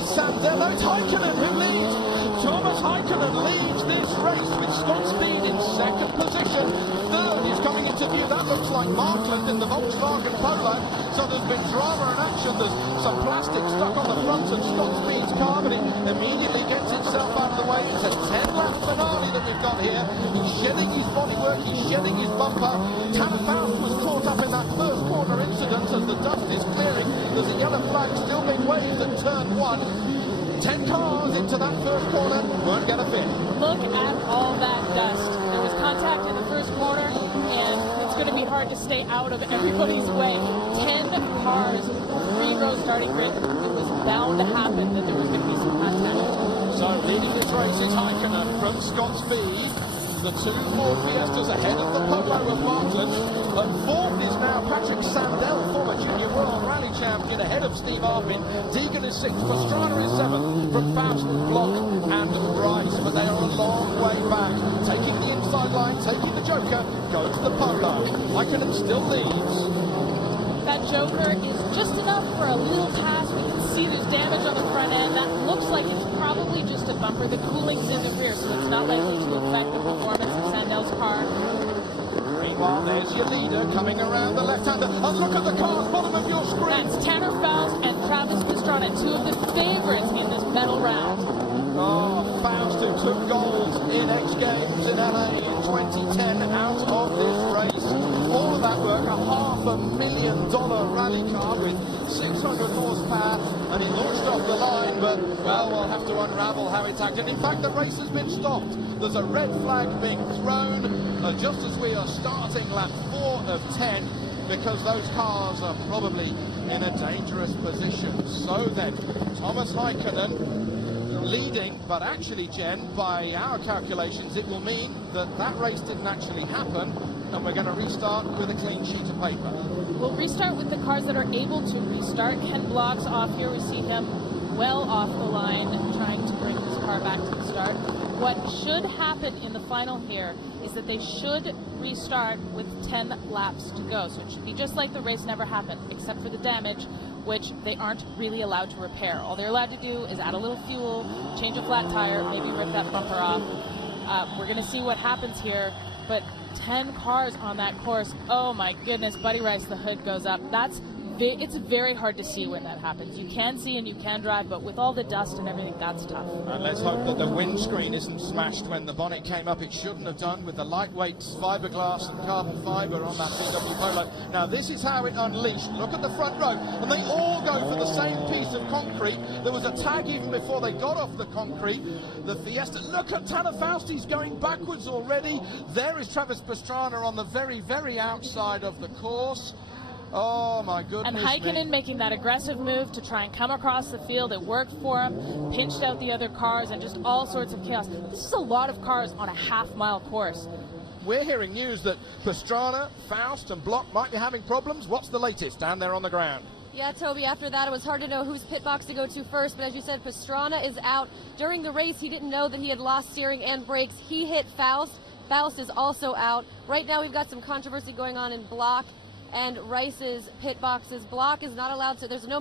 is Sandell. It's Heikkinen who leads. Thomas Heikkinen leads this race with Scott Speed in second position. Third is coming into view. That looks like Markland in the Volkswagen Polo. So there's been drama and action. There's some plastic stuck on the front of Scott Speed's car, but it immediately gets itself out of the way. It's a 10-lap finale that we've got here. He's shedding his bodywork, he's shedding his bumper. Tanner Faust was caught up in that first corner incident as the dust is clearing. There's a yellow flag still being waved at turn 1. 10 cars into that first corner, won't get a fit. Look at all that dust. There was contact in the first corner, and it's going to be hard to stay out of everybody's way. 10 cars, 3-row starting grid. It was bound to happen that there was going to be some contact. So leading this race is Heikkinen from Scott Speed. The two Ford Fiestas ahead of the Polo of Markland. And fourth is now Patrick Sandell, former Junior World Rally Champion, ahead of Steve Arpin. Deegan is sixth, Pastrana is seventh, from Faust, Block and Rice. But they are a long way back. Taking the inside line, taking the Joker, goes the Polo. Heikkinen still leads. That Joker is just enough for a little pass. We can see there's damage on the front end. That looks like it's probably just a bumper. The cooling's in the rear, so it's not likely to affect the performance of Sandell's car. Meanwhile, there's your leader coming around the left-hander. And look at the cars, bottom of your screen. That's Tanner Faust and Travis Pastrana, two of the favorites in this medal round. Oh, Faust, who took gold in X Games in LA in 2010, out of this race. All of that work, a $500,000 rally car with 600 horsepower, and he launched off the line, but, well, we'll have to unravel how it's acted. In fact, the race has been stopped. There's a red flag being thrown just as we are starting lap 4 of 10, because those cars are probably in a dangerous position. So then, Thomas Heikkinen leading, but actually, Jen, by our calculations, it will mean that that race didn't actually happen, and we're going to restart with a clean sheet of paper. We'll restart with the cars that are able to restart. Ken Block's off here. We see him well off the line, trying to bring his car back to the start. What should happen in the final here is that they should restart with 10 laps to go. So it should be just like the race never happened, except for the damage, which they aren't really allowed to repair. All they're allowed to do is add a little fuel, change a flat tire, maybe rip that bumper off. We're going to see what happens here, but 10 cars on that course. Oh my goodness, Buddy Rice, the hood goes up. It's very hard to see when that happens. You can see and you can drive, but with all the dust and everything, that's tough. And let's hope that the windscreen isn't smashed when the bonnet came up. It shouldn't have done, with the lightweight fiberglass and carbon fiber on that VW Polo. Now this is how it unleashed. Look at the front row, and they all go for the same piece of concrete. There was a tag even before they got off the concrete. The Fiesta, look at Tanner Faust, he's going backwards already. There is Travis Pastrana on the very, very outside of the course. Oh my goodness. And Heikkinen making that aggressive move to try and come across the field. It worked for him, pinched out the other cars, and just all sorts of chaos. This is a lot of cars on a half-mile course. We're hearing news that Pastrana, Faust and Block might be having problems. What's the latest down there on the ground? Yeah, Toby, after that it was hard to know whose pit box to go to first, but as you said, Pastrana is out. During the race, he didn't know that he had lost steering and brakes. He hit Faust. Faust is also out. Right now we've got some controversy going on in Block and Rice's pit boxes. Block is not allowed to, there's no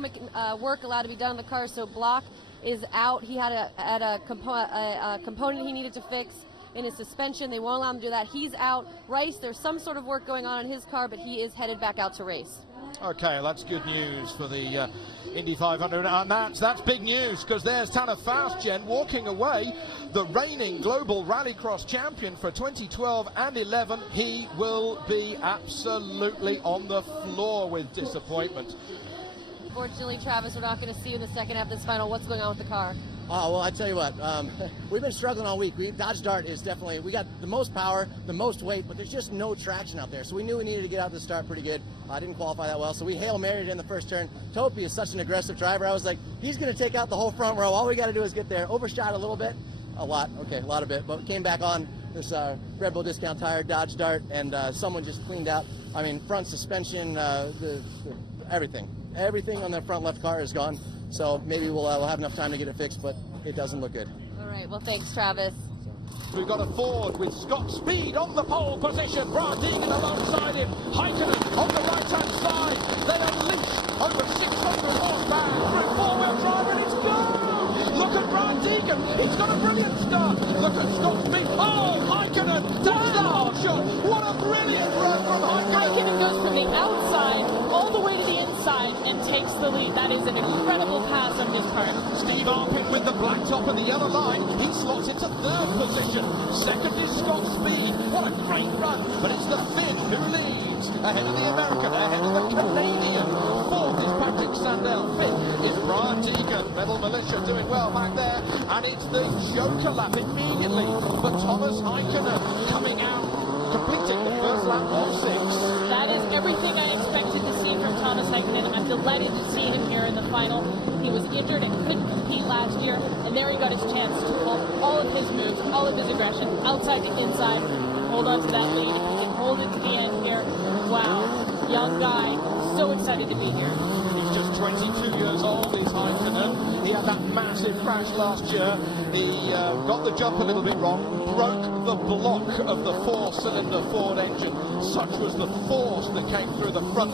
work allowed to be done on the car, so Block is out. He had a component he needed to fix in his suspension. They won't allow him to do that. He's out. Rice, there's some sort of work going on in his car, but he is headed back out to race. Okay, that's good news for the Indy 500. And that's big news, because there's Tanner Faust, Jen, walking away, the reigning global rallycross champion for 2012 and 11. He will be absolutely on the floor with disappointment. Unfortunately, Travis, we're not going to see you in the second half of this final. What's going on with the car? Oh, well, I tell you what, we've been struggling all week. Dodge Dart is definitely, we got the most power, the most weight, but there's just no traction out there. So we knew we needed to get out to the start pretty good. I didn't qualify that well, so we Hail Married in the first turn. Topi is such an aggressive driver. I was like, he's going to take out the whole front row. All we got to do is get there. Overshot a little bit, a lot of bit, but came back on this Red Bull discount tire, Dodge Dart, and someone just cleaned out, I mean, front suspension, everything. Everything on the front left car is gone. So maybe we'll have enough time to get it fixed, but it doesn't look good. All right, well, thanks, Travis. We've got a Ford with Scott Speed on the pole position. Brian Deegan alongside him. Heikkinen on the right-hand side. They unleash over 600 horsepower through four-wheel drive, and it's gone! He's got a brilliant start. Look at Scott Speed. Oh, Heikkinen takes the hole shot. What a brilliant run from Heikkinen. Heikkinen goes from the outside all the way to the inside and takes the lead. That is an incredible pass on his part. Steve Arpin with the black top and the yellow line. He slots into third position. Second is Scott Speed. What a great run. But it's the Finn who leads. Ahead of the American, ahead of the Canadian. Fourth is Patrick Sandell. Fifth is Brian Deegan. Metal Militia doing well back there. And it's the Joker lap immediately for Thomas Heikkinen coming out, completing the first lap of 6. That is everything I expected to see from Thomas Heikkinen. I'm delighted to see him here in the final. He was injured and couldn't compete last year, and there he got his chance to pull all of his moves, all of his aggression, outside to inside, hold on to that lead, and hold it to the end here. Wow, young guy, so excited to be here. He's just 22 years old, is Heikkinen. He had that massive crash last year. He got the jump a little bit wrong, broke the block of the 4-cylinder Ford engine. Such was the force that came through the front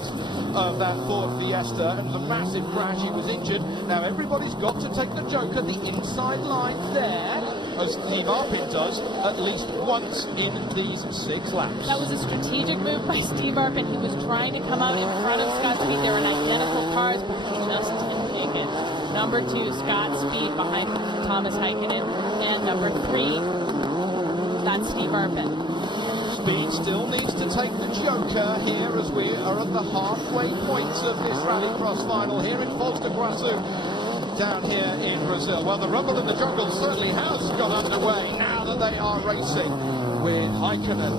of that Ford Fiesta, and it was a massive crash. He was injured. Now everybody's got to take the Joker, the inside line there, as Steve Arpin does, at least once in these 6 laps. That was a strategic move by Steve Arpin. He was trying to come out in front of Scott Speed. They were in identical cars, but he just didn't take it. Number 2, Scott Speed behind Thomas Heikkinen. And number 3, that's Steve Arpin. Speed still needs to take the Joker here as we are at the halfway point of this Rallycross final here in Foz do Iguaçu, down here in Brazil. Well, the rumble in the jungle certainly has got underway now that they are racing, with Heikkinen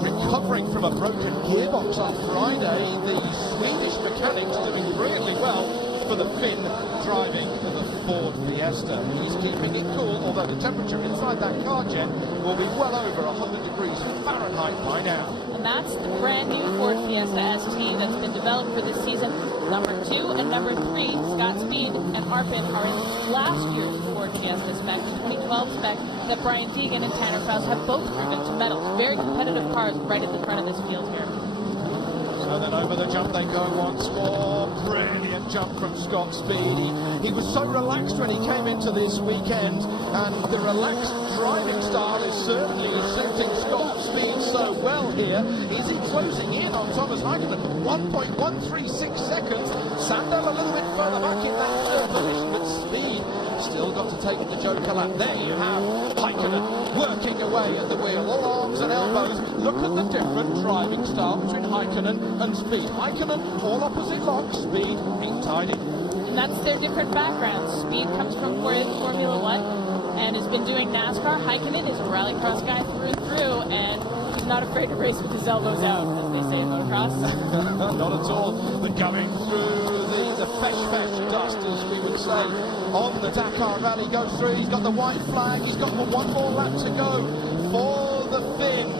recovering from a broken gearbox on Friday. The Swedish mechanics doing brilliantly well for the Finn driving the Ford Fiesta. He's keeping it cool, although the temperature inside that car jet will be well over 100 degrees Fahrenheit by now. And that's the brand new Ford Fiesta ST that's been developed for this season. Number 2 and number 3, Scott Speed and Arpin, are in last year's Ford Fiesta spec, 2012 spec, that Brian Deegan and Tanner Faust have both driven to medals. Very competitive cars right at the front of this field here. So then over the jump they go once more. Brilliant jump from Scott Speed. He was so relaxed when he came into this weekend, and the relaxed driving style is certainly suiting Scott Speed so well here. Is he closing in on Thomas Heikkinen? 1.136 seconds. Sandell a little bit further back in that third position, but Speed still got to take the Joker lap. There you have Heikkinen working away at the wheel, all arms and elbows. Look at the different driving style between Heikkinen and Speed. Heikkinen, all opposite lock, Speed being tied in. And that's their different backgrounds. Speed comes from Formula 1 and has been doing NASCAR. Heikkinen is a rallycross guy through and through, and he's not afraid to race with his elbows out, as they say in motocross. Not at all. But going through the fesh dust, as we would say, on the Dakar Rally goes through. He's got the white flag. He's got one more lap to go for the Finn.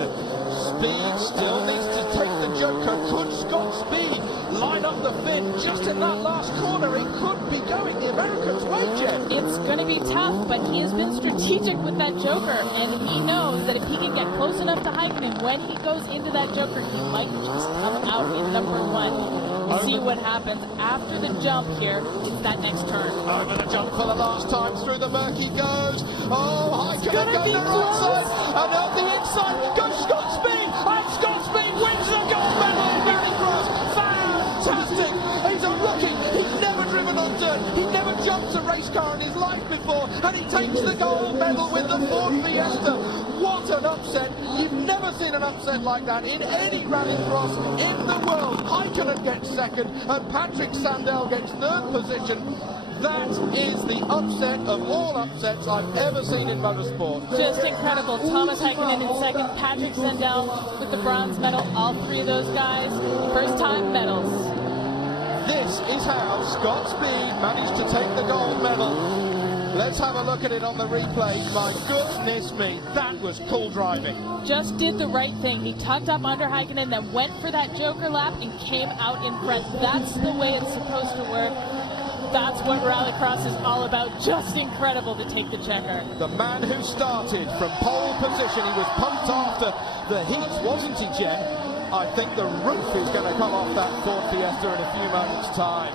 Speed still needs to take the Joker. Could Scott Speed line up the Finn just in that last corner? It could be going the Americans' way, Jen. It's going to be tough, but he has been strategic with that Joker, and he knows that if he can get close enough to Heikkinen, when he goes into that Joker, he might just come out in number 1. We'll see what happens after the jump here. It's that next turn. Over the jump for the last time, through the murky goes. Oh, Heikkinen gonna goes be the right close. side, and out the inside goes Scott Speed, and Scott Speed wins the gold medal in Rallycross. Fantastic! He's a rookie. He's never driven on dirt. He never jumped a race car in his life before, and he takes the gold medal with the Ford Fiesta. What an upset. You've never seen an upset like that in any rallycross in the world. Heikkinen gets second, and Patrick Sandell gets third position. That is the upset of all upsets I've ever seen in motorsport. Just incredible. Thomas Heikkinen in second, Patrick Sandell with the bronze medal. All 3 of those guys, first-time medals. This is how Scott Speed managed to take the gold medal. Let's have a look at it on the replay. My goodness me, that was cool driving. Just did the right thing. He tucked up under Heikkinen, then went for that Joker lap and came out in front. That's the way it's supposed to work. That's what Rallycross is all about. Just incredible to take the checker. The man who started from pole position, he was pumped after the heats, wasn't he, Jen? I think the roof is going to come off that Ford Fiesta in a few moments' time.